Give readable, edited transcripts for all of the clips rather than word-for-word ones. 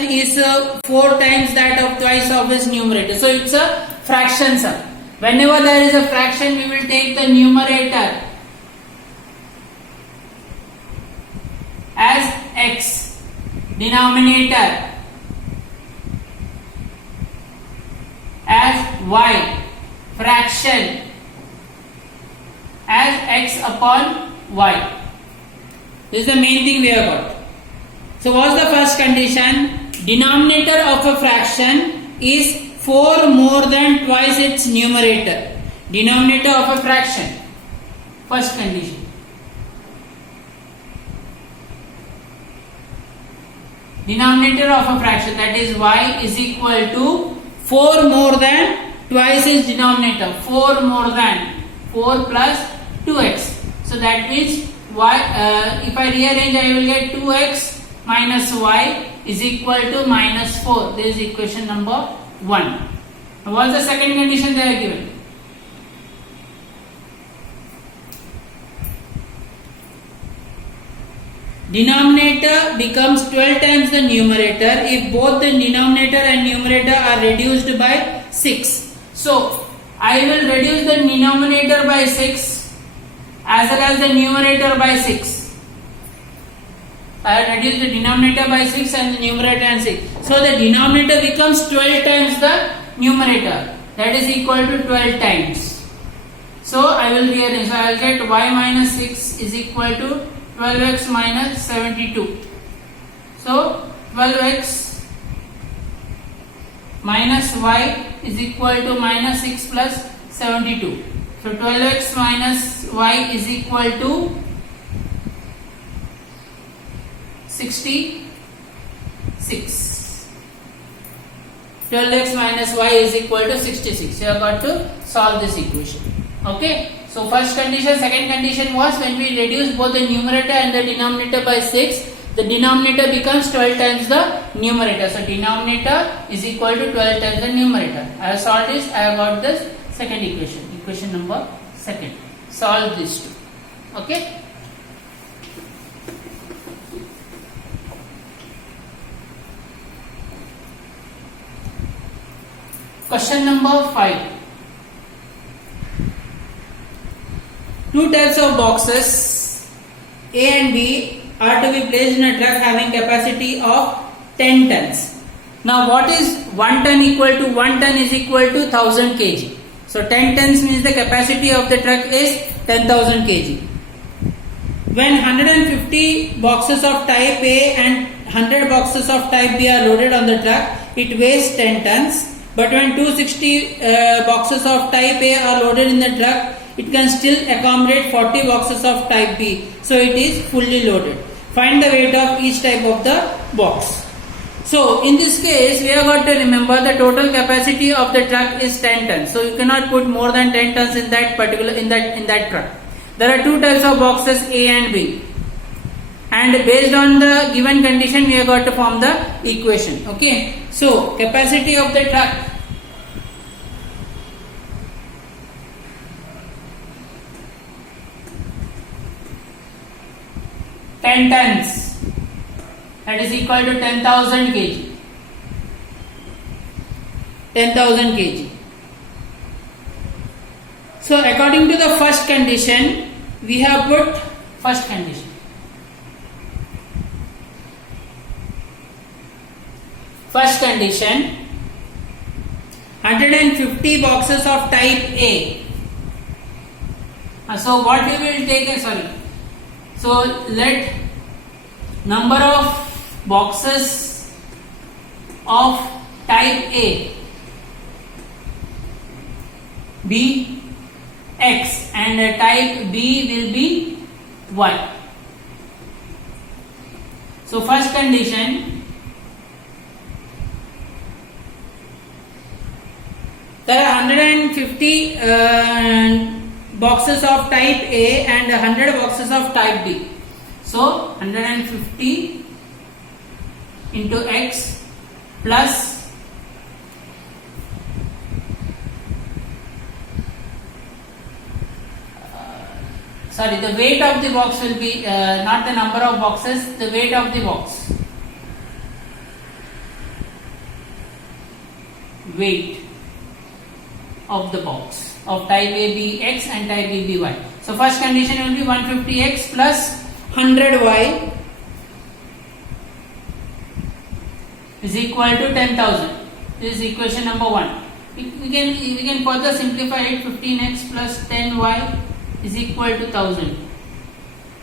is 4 times that of twice of its numerator. So it's a fraction sum. Whenever there is a fraction, we will take the numerator as x, denominator as y, fraction as x upon y. This is the main thing we have got. So what's the first condition? Denominator of a fraction is 4 more than twice its numerator. Denominator of a fraction. First condition. Denominator of a fraction, that is y, is equal to 4 more than twice its denominator. 4 more than 4 plus 2x. So that means y, if I rearrange, I will get 2x minus y is equal to minus 4. This is equation number 1. Now what is the second condition they are given? Denominator becomes 12 times the numerator if both the denominator and numerator are reduced by 6. So I will reduce the denominator by 6 as well as the numerator by 6. I have reduced the denominator by 6 and the numerator and 6. So the denominator becomes 12 times the numerator. That is equal to 12 times. So I will rearrange. So I will get y minus 6 is equal to 12x minus 72. So 12x minus y is equal to minus 6 plus 72. So 12x minus y is equal to 66. 12x minus y is equal to 66. You have got to solve this equation. Okay. So first condition, second condition was when we reduce both the numerator and the denominator by 6, the denominator becomes 12 times the numerator. So denominator is equal to 12 times the numerator. I have solved this. I have got this second equation. Equation number second. Solve these two. Okay. Question number 5. Two types of boxes A and B are to be placed in a truck having capacity of 10 tons. Now what is 1 ton equal to? 1 ton is equal to 1000 kg. So 10 tons means the capacity of the truck is 10,000 kg. When 150 boxes of type A and 100 boxes of type B are loaded on the truck, it weighs 10 tons. But when 260 boxes of type A are loaded in the truck, it can still accommodate 40 boxes of type B. So it is fully loaded. Find the weight of each type of the box. So in this case, we have got to remember the total capacity of the truck is 10 tons. So you cannot put more than 10 tons in that particular in that truck. There are two types of boxes, A and B. And based on the given condition, we have got to form the equation. Okay. So capacity of the truck . 10 tons, that is equal to 10,000 kg. 10,000 kg. So according to the first condition, we have put first condition. First condition, 150 boxes of type A. So what we will take, so let number of boxes of type A be X and type B will be Y. So first condition, there are 150 boxes of type A and 100 boxes of type B. So 150 into X plus the weight of the box will be not the number of boxes, the weight of the box. weight of the box of type A be X and type B be Y. So first condition will be 150X plus 100Y is equal to 10,000. This is equation number 1. We can further simplify it. 15x plus 10y is equal to 1000.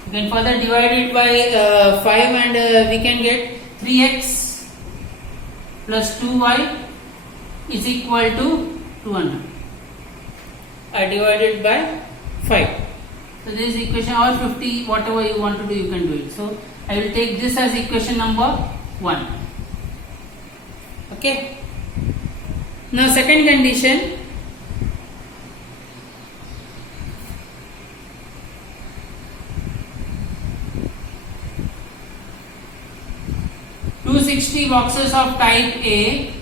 We can further divide it by 5 and we can get 3x plus 2y is equal to 200. Divided by 5. So this is equation, or 50, whatever you want to do, you can do it. So I will take this as equation number 1. Okay. Now second condition. $260 boxes of type A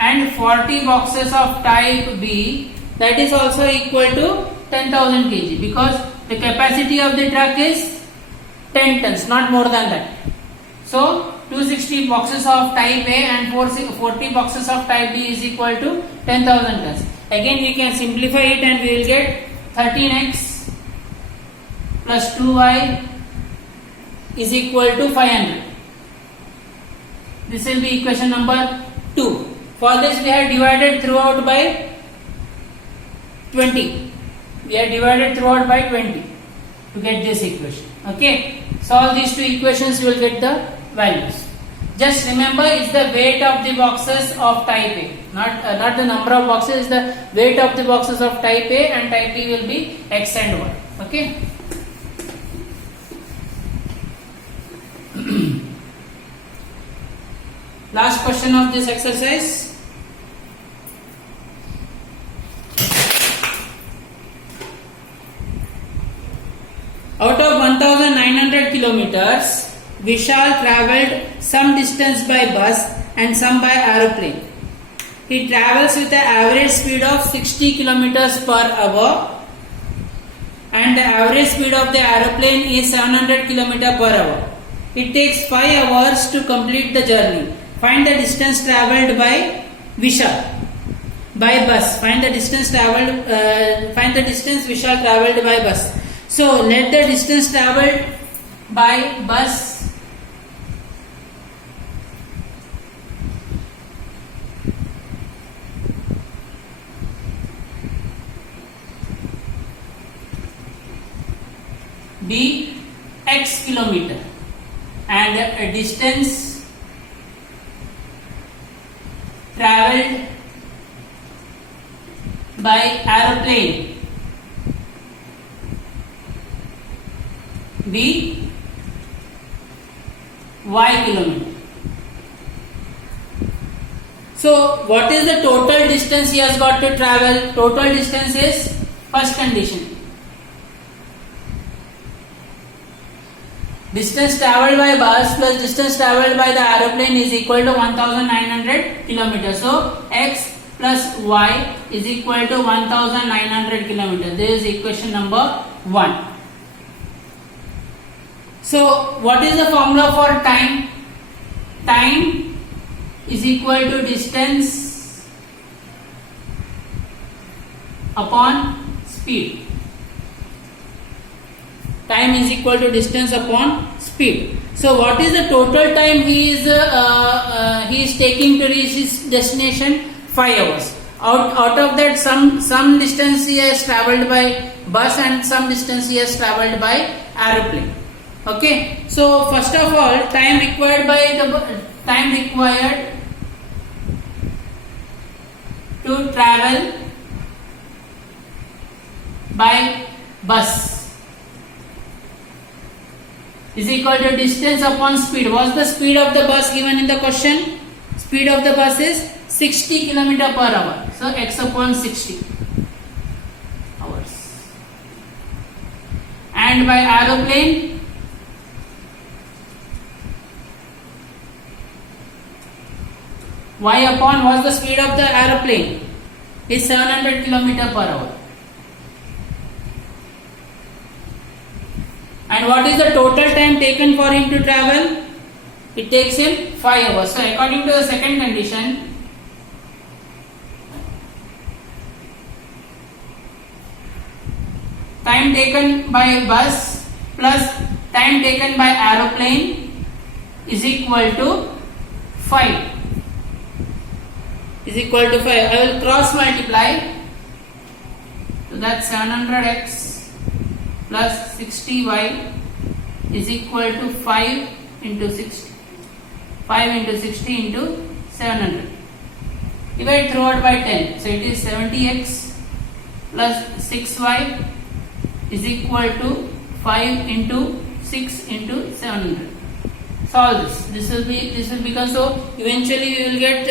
and 40 boxes of type B, that is also equal to 10,000 kg, because the capacity of the truck is 10 tons, not more than that. So 260 boxes of type A and 40 boxes of type B is equal to 10,000 tons. Again we can simplify it and we will get 13x plus 2y is equal to 500. This will be equation number 2. For this we have divided throughout by 20. We have divided throughout by 20 to get this equation. Okay. Solve these two equations, you will get the values. Just remember, it's the weight of the boxes of type A, not the number of boxes. It's the weight of the boxes of type A, and type B will be X and Y. Okay. Last question of this exercise. Out of 1900 kilometers, Vishal travelled some distance by bus and some by aeroplane. He travels with an average speed of 60 kilometers per hour and the average speed of the aeroplane is 700 kilometers per hour. It takes 5 hours to complete the journey. Find the distance travelled by Vishal by bus. Find the distance Vishal travelled by bus. So let the distance travelled by bus be X kilometer and a distance travelled by aeroplane be Y kilometer. So what is the total distance he has got to travel? Total distance is first condition. Distance travelled by bus plus distance travelled by the aeroplane is equal to 1900 kilometers. So X plus Y is equal to 1900 kilometers. This is equation number 1. So what is the formula for time? Time is equal to distance upon speed. Time is equal to distance upon speed. So what is the total time he is taking to reach his destination? 5 hours. Out of that, some distance he has travelled by bus and some distance he has travelled by aeroplane. Okay. So first of all, time required to travel by bus is equal to distance upon speed. What's the speed of the bus given in the question? Speed of the bus is 60 km per hour. So X upon 60 hours. And by aeroplane, Y upon what's the speed of the aeroplane is 700 km per hour. And what is the total time taken for him to travel? It takes him 5 hours. So according to the second condition, time taken by bus plus time taken by aeroplane is equal to 5. Is equal to 5. I will cross multiply. So that's 700x plus 60y is equal to 5 into 60. 5 into 60 into 700. Divide throughout by 10. So it is 70x plus 6y is equal to 5 into 6 into 700. Solve this. This will become, so eventually we will get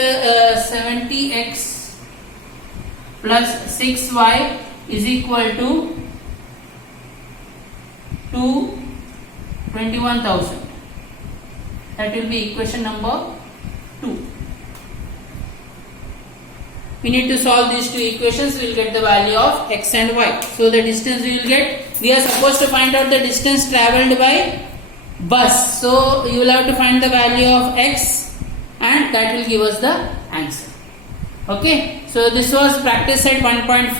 70x plus 6y is equal to 21,000. That will be equation number 2. We need to solve these two equations. We will get the value of x and y. So the distance we will get, we are supposed to find out the distance travelled by bus. So you will have to find the value of x and that will give us the answer. Okay. So this was practice set 1.5.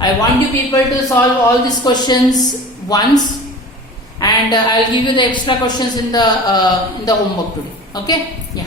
I want you people to solve all these questions once, and I will give you the extra questions in the homework today. Okay. Yeah.